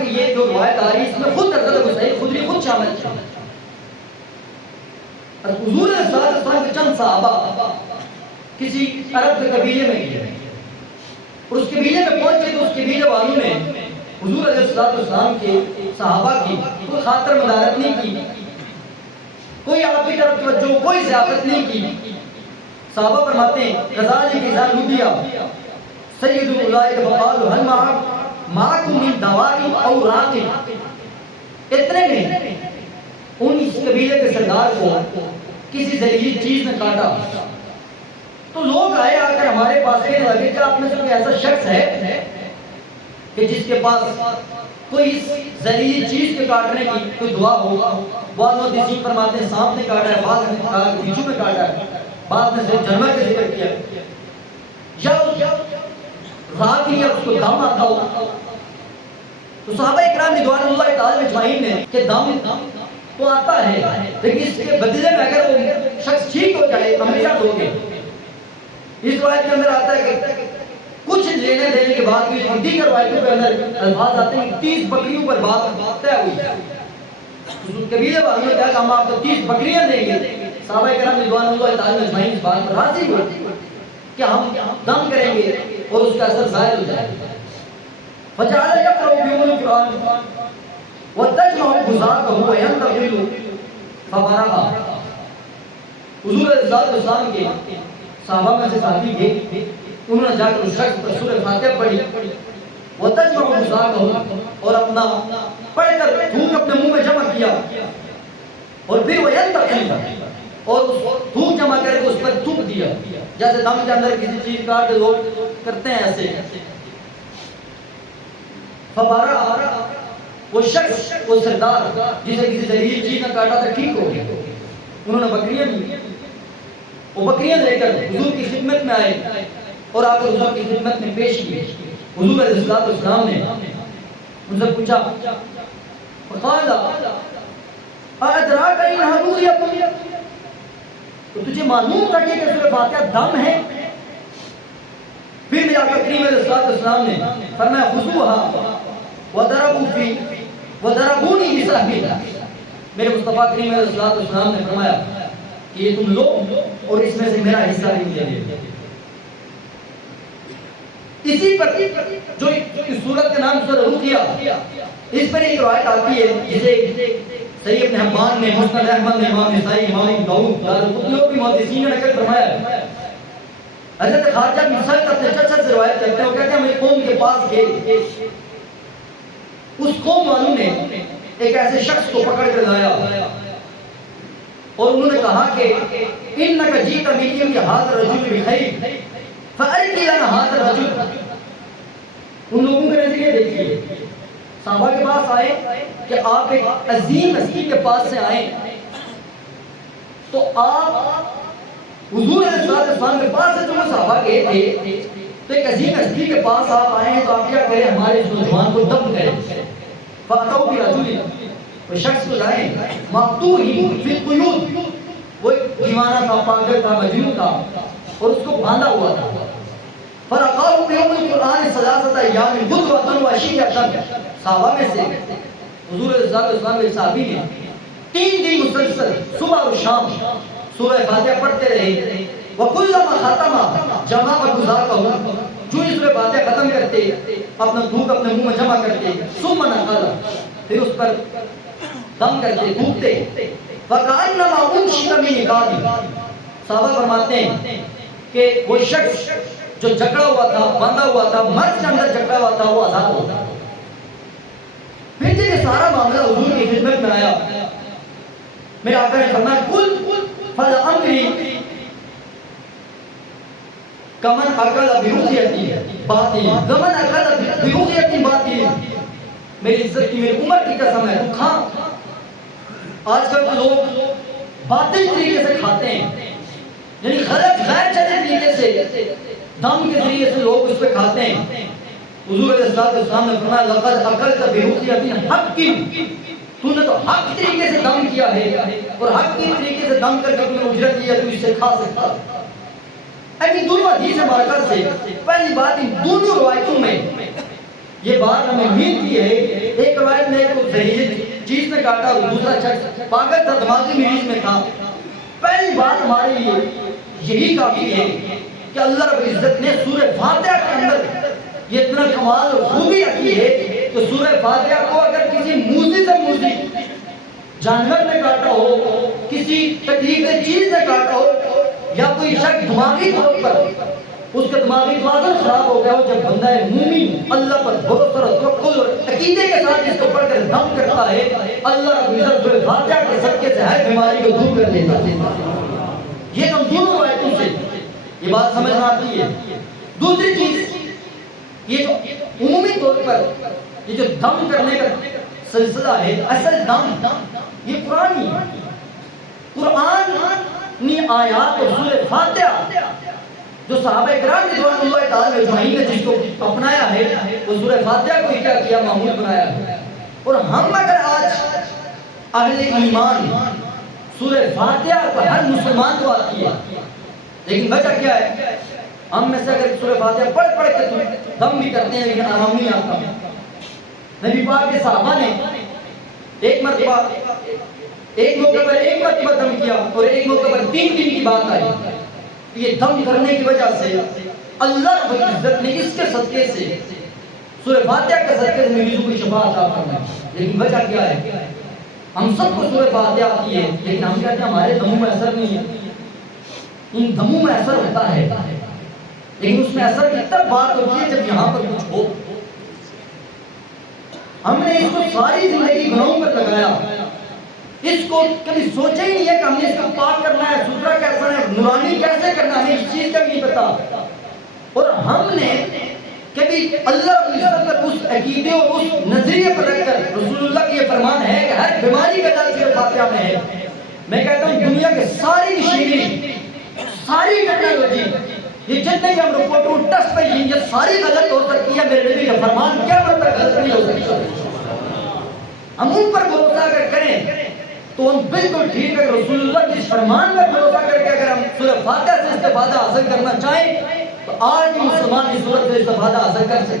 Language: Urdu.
کہ یہ جو روایت آ رہی ہے اس میں خود حضرت ابو سعید خدری خود شامل ہے. اور حضور صلی اللہ علیہ وسلم کے چند صحابہ کسی عرب کے قبیلے میں گئے اور اس قبیلے میں پہنچے تو اس قبیلے والوں نے حضور علیہ السلام کے صحابہ کی کوئی خاطر مدارت نہیں کی, کوئی آپ کی طرف توجہ, کوئی ضیافت نہیں کی. صحابہ فرماتے ہیں غزالی کی زالودیہ سید اولئک فقال هل معکم من دوائی او راقب. اتنے میں ان قبیلے کے سردار کو کسی زہریلی چیز نے کاٹا تو لوگ آئے آ کر ہمارے پاس کہنے لگے کہ آپ میں سے کوئی ایسا شخص ہے کہ جس کے پاس کوئی اس زہریلی چیز کے کاٹنے کی کوئی دعا ہو. بعض محدثین فرماتے ہیں سانپ نے کاٹا ہے, بعض نے کہا بچھو نے کاٹا ہے, بعض نے صرف جانور کا ذکر کیا, یا رات ہی اس کو دم آتا ہو. تو صحابہ اکرام رضوان اللہ تعالی اجمعین نے کہ دم تو آتا ہے لیکن اس کے بدلے میں اگر وہ شخص ٹھیک ہو جائے ہمیشہ دو گے. اس روایت کے اندر آتا ہے کہ کچھ لینے دینے کے بعد بھی دیگر روایتوں کے اندر الفاظ آتے ہیں 30 بکریوں پر بات طے ہوئی. قبیلے والوں نے کہا کہ ہم آپ کو 30 بکریاں دیں گے. صحابہ کرام رضوان اللہ تعالی اجمعین اس بات پر راضی ہوئے کہ ہم دم کریں گے اور اس کا اثر ظاہر ہو جائے گا. فجعل يقرأ بهم القرآن وتجمع غزاته وينتقل فبرأ. حضور صلی اللہ علیہ وسلم کے صحابہ میں سے ساتھی تھے, انہوں نے جا کر اس شخص پر سورہ فاتحہ پڑھی وتجمع غزاته اور اپنا پڑھ کر تھوک اپنے منہ میں جمع کیا اور پھر وینتقل اور اس تھوک جمع کر کے اس پر تھوک دیا جیسے دم کے اندر کسی چیز کاٹ لوگ کرتے ہیں ایسے. فبارہ وہ شخص وہ سردار جسے کسی زہریلی چیز نے کاٹا تھا ٹھیک ہو گیا. انہوں نے بکریاں دی, وہ بکریاں لے کر حضور کی خدمت میں آئے اور آ کر حضور کی خدمت میں پیش کی. حضور علیہ السلام نے ان سے پوچھا فقال ادراک انها رقیہ, تو تجھے معلوم تھا کہ سورہ فاتحہ دم ہے؟ پھر میرا کریم علیہ السلام نے فرمایا خذوها وضربونی بسہمها. میرے مصطفیٰ کریم علیہ السلام نے فرمایا کہ یہ تم لو اور اس میں سے میرا حصہ بھی مجھے دے. اسی پر جو اس سورت کا نام سورہ رقیہ, اس پر ایک روایت آتی ہے جسے صحیح ابن حبان نے, مسند احمد نے, امام نسائی, امام داؤد, دارقطنی کی محدثین نے نقل فرمایا ہے. حضرت خارجہ بن سعد اپنے چچا سے روایت کرتے ہیں, وہ کہتے ہیں ہم ایک قوم کے پاس گئے, اس قوم والوں نے ایک ایسے شخص کو پکڑ کر لایا اور انہوں نے کہا کہ انک جیت من هذا الرجل بخیر فارقی لنا هذا الرجل. ان لوگوں کے نظریے دیکھیے, صحابہ کے پاس آئے کہ آپ ایک عظیم ہستی کے پاس سے آئے, تو آپ حضور علیہ السلام کے پاس سے جو صحابہ گئے تھے تو ایک عظیم ہستی کے پاس آپ آئے ہیں تو آپ کیا کریں, ہمارے اس نوجوان کو دفن کریں. فاتوا برجل, وہ شخص کو لائے مقتول فی القیود, وہ ایک دیوانہ تھا, پاگل تھا, مجنون تھا اور اس کو باندھا ہوا تھا. فرقاؤ بیوم القرآن ثلاثۃ ایام غدوۃ وعشیۃ. صحابہ میں سے حضور علیہ السلام کے صحابی نے 3 دن مسلسل صبح اور شام سورہ فاتحہ پڑھتے رہے. وَكُلَّمَا خَتَمَ جَمَعَ غُزَاقَهُ, جو اس سورہ فاتحہ ختم کرتے اپنا تھوک اپنے منہ میں جمع کرتے, ثُمَّ نَقَلَ, پھر اس پر دم کرتے, تھوکتے. فَكَأَنَّمَا أُنشِدَ مِنْ نِقَابٍ. صحابہ فرماتے ہیں کہ وہ شخص جو جکڑا ہوا تھا, باندھا ہوا تھا, مرض کے اندر جکڑا ہوا تھا, وہ آزاد ہو گیا. پھر جب یہ سارا معاملہ حضور کی خدمت میں آیا, میرے آقا نے فرمایا قل فَلَأَمْرِي کمن اکل برقیتی باطل, کمن اکل برقیتی باطل. میری عزت کی, میری عمر کی قسم ہے, تو کھا. آج کل تو لوگ باطل طریقے سے کھاتے ہیں, یعنی غلط غیر جائز طریقے سے دم کے ذریعے سے لوگ اس پہ کھاتے ہیں. حضور علیہ السلام نے فرمایا لقد اکلت برقیۃ حق, تو نے تو حق طریقے سے دم کیا ہے اور حق کی طریقے سے دم کر کے تم نے اجرت لیا, تو اس سے کھا سکتا. ابھی دونوں حدیث مبارکہ سے پہلی بات ان دونوں روایتوں میں یہ بات ہمیں ملتی ہے. ایک روایت میں ایک زہریلی چیز نے کاٹا اور دوسرا شخص پاگل تھا, دماغی مریض میں تھا. پہلی بات ہمارے لیے یہی کافی ہے کہ اللہ رب العزت نے سورہ فاتحہ کے اندر یہ اتنا کمال اور خوبی رکھی ہے کہ سورہ فاتحہ کو اگر کسی موذی سے موذی جانور نے کاٹا ہو, کسی تکلیف چیز نے کاٹا ہو, یا کوئی شخص دماغی طور پر اس کا دماغی توازن خراب ہو گیا ہو, جب بندہ مومن اللہ پر بھروسہ اور توکل اور عقیدے کے ساتھ اس کو پڑھ کر دم کرتا ہے, اللہ رب العزت سورہ فاتحہ کے صدقے سے ہر بیماری کو دور کر دیتا ہے. یہ ہم دونوں روایتوں سے یہ بات سمجھ میں آتی ہے. دوسری چیز یہ جو عمومی طور پر یہ جو دم کرنے کا سلسلہ ہے, اصل دم یہ قرآن قرآنی آیات اور سورہ فاتحہ جو صحابہ کرام رضوان اللہ تعالی اجمعین نے جس کو اپنایا ہے, وہ سورہ فاتحہ کو کیا کیا, معمول بنایا ہے. اور ہم اگر آج اہل ایمان سورہ فاتحہ کو ہر مسلمان کو آتی ہے, لیکن وجہ کیا ہے, ہم میں سے اگر سورہ فاتحہ پڑھ کے دم بھی کرتے ہیں لیکن آرام نہیں آتا. نبی پاک کے صحابہ نے ایک موقع پر ایک مرتبہ دم کیا اور ایک موقع پر 3 دن کی بات آئی. یہ دم کرنے کی وجہ سے اللہ رب العزت نے اس کے صدقے سے سورہ فاتحہ کے صدقے سے مریضوں کو شفا عطا فرمائی. لیکن وجہ کیا ہے, ہم سب کو سورہ فاتحہ آتی ہے لیکن ہم کہتے ہیں ہمارے دموں میں اثر نہیں ہے. ان دموں میں اثر ہوتا ہے لیکن اس میں اثر کی تب بات ہوتی ہے جب یہاں پر کچھ ہو. ہم نے اس کو ساری زندگی گناہوں پر لگایا, اس کو کبھی سوچا ہی نہیں ہے کہ ہم نے اس کو پاک کرنا ہے, ستھرا کیسا ہے, نورانی کیسے کرنا ہے, ہمیں اس چیز کا بھی نہیں پتا. اور ہم نے کبھی اللہ رب العزت پر اس عقیدے اور اس نظریے پر رکھ کر, رسول اللہ کی یہ فرمان ہے کہ ہر بیماری کا علاج سورہ فاتحہ میں ہے. میں کہتا ہوں دنیا کے ساری مشینری, ساری ٹیکنالوجی, یہ جتنے بھی ہم رپورٹوں ٹیسٹ پہ یہ ساری غلط ہو سکتی ہے, میرے نبی کا فرمان کیا مطلب غلط نہیں ہو سکتا. ہم ان پر بھروسہ اگر کریں تو ہم بالکل ٹھیک ہے. رسول اللہ کے فرمان پر بھروسہ کر کے اگر ہم سورہ فاتحہ سے استفادہ حاصل کرنا چاہیں تو آج مسلمان اس صورت سے استفادہ حاصل کر سکتے ہیں.